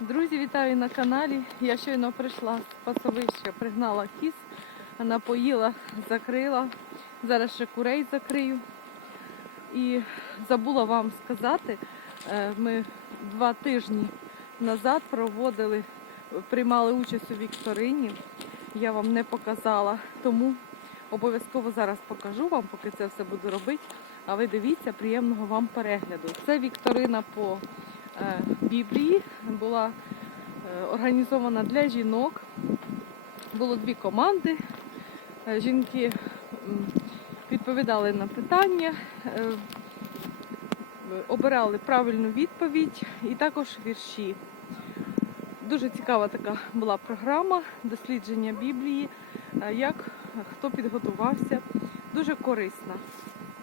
Друзі, вітаю на каналі. Я щойно прийшла з пасовища, пригнала кіз, напоїла, закрила. Зараз ще курей закрию. І забула вам сказати, е, ми два тижні назад проводили, приймали участь у вікторині. Я вам не показала, тому обов'язково зараз покажу вам, поки це все буду робити. А ви дивіться, приємного вам перегляду. Це вікторина по Біблії була е, організована для жінок. Було дві команди. Е, Жінки відповідали на питання, е, обирали правильну відповідь і також вірші. Дуже цікава така була програма дослідження Біблії, е, як хто підготувався. Дуже корисна.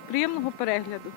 Приємного перегляду.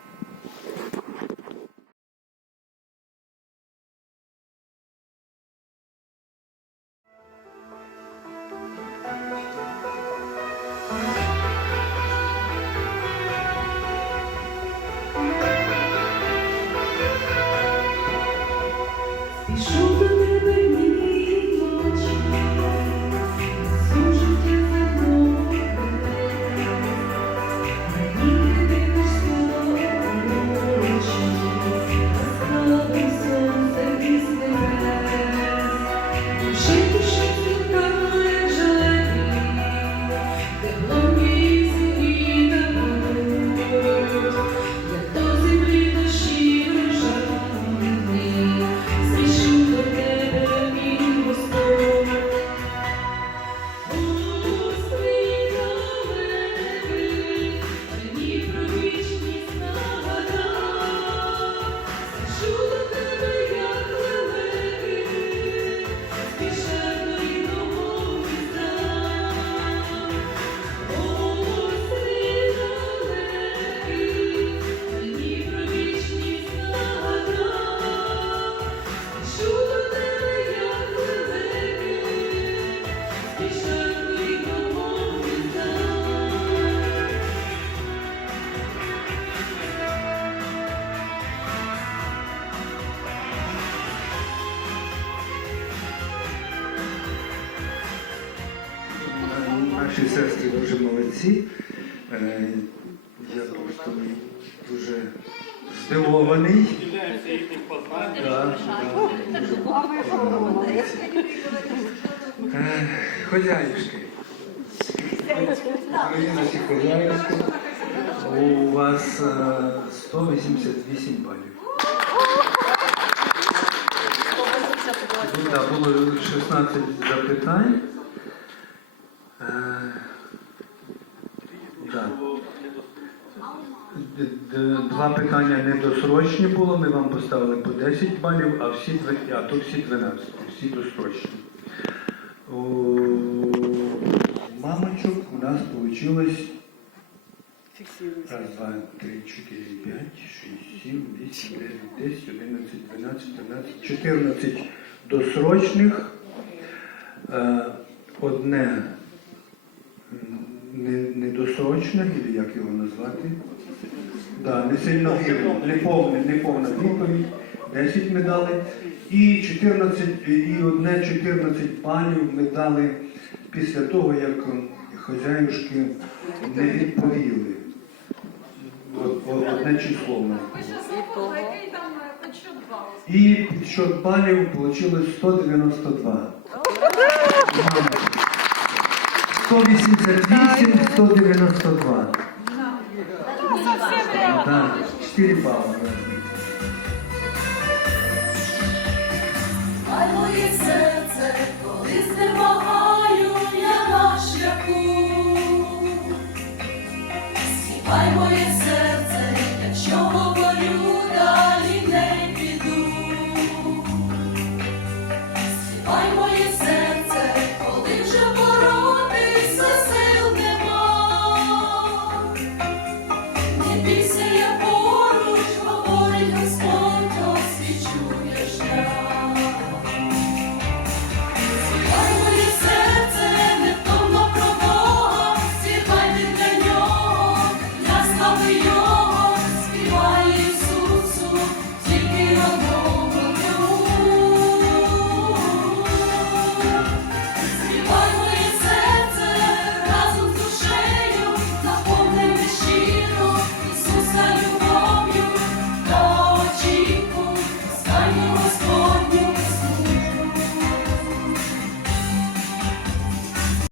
Сестри дуже молодці. Е, Я просто дуже здивований. Е, Хозяюшки. Наші хозяюшки. У вас е, 188 балів. Ну, було 16 запитань. Два питання недосрочні було, ми вам поставили по 10 балів, а всі а тут всі 12, всі досрочні. У мамочок у нас вийшло раз, два, три, чотири, п'ять, шість, сім, вісім, дев'ять, десять, одинадцять, дванадцять, тринадцять, чотирнадцять досрочних. Е, Одне недосрочне, як його назвати? Да, не сильно вірно, не повна, не повна відповідь, 10 ми дали. І 14, і одне 14 балів ми дали після того, як хазяюшки не відповіли. Одне число е? І підсчет балів вийшло 192. 188, 192. Да, 4 балла.